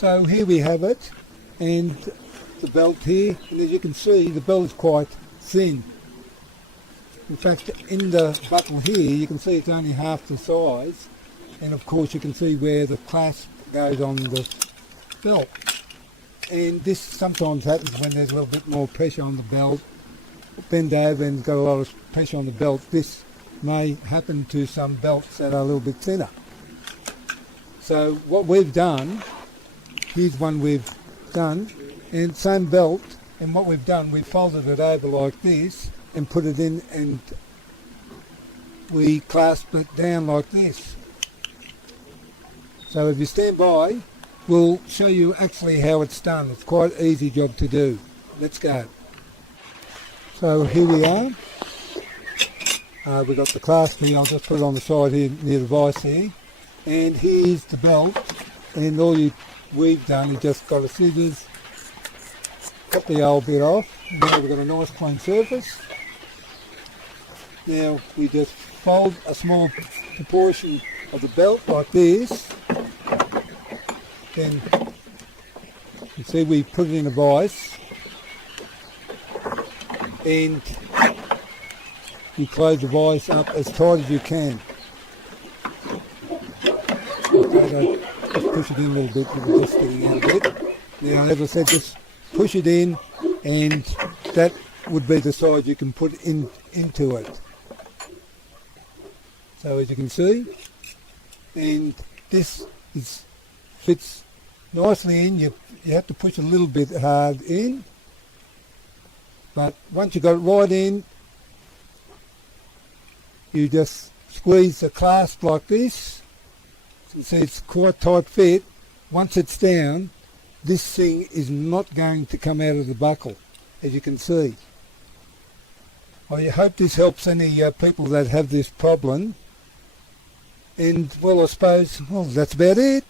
So here we have it, and the belt here, and as you can see the belt is quite thin. In fact, in the buckle here you can see it's only half the size, and of course you can see where the clasp goes on the belt. And this sometimes happens when there's a little bit more pressure on the belt. Bend over and got a lot of pressure on the belt. This may happen to some belts that are a little bit thinner. So what we've done, here's one we've done, and same belt, and what we've done, we've folded it over like this and put it in, and we clasp it down like this. So if you stand by, we'll show you actually how it's done. It's quite an easy job to do. Let's go. So here we are. We've got the clasp here. I'll just put it on the side here near the vise here. And here's the belt. And all we've done is just got a scissors, cut the old bit off. Now we've got a nice clean surface. Now we just fold a small proportion of the belt like this. Then you see we put it in a vise, and you close the vise up as tight as you can. Okay, just push it in a little bit, we're just getting out a bit. Now as I said, just push it in, and that would be the size you can put into it. So as you can see, and this fits nicely in. You have to push a little bit hard in, but once you got it right in, you just squeeze the clasp like this. You can see it's quite tight fit. Once it's down, this thing is not going to come out of the buckle, as you can see. I hope this helps any people that have this problem. And well, I suppose, well, that's about it.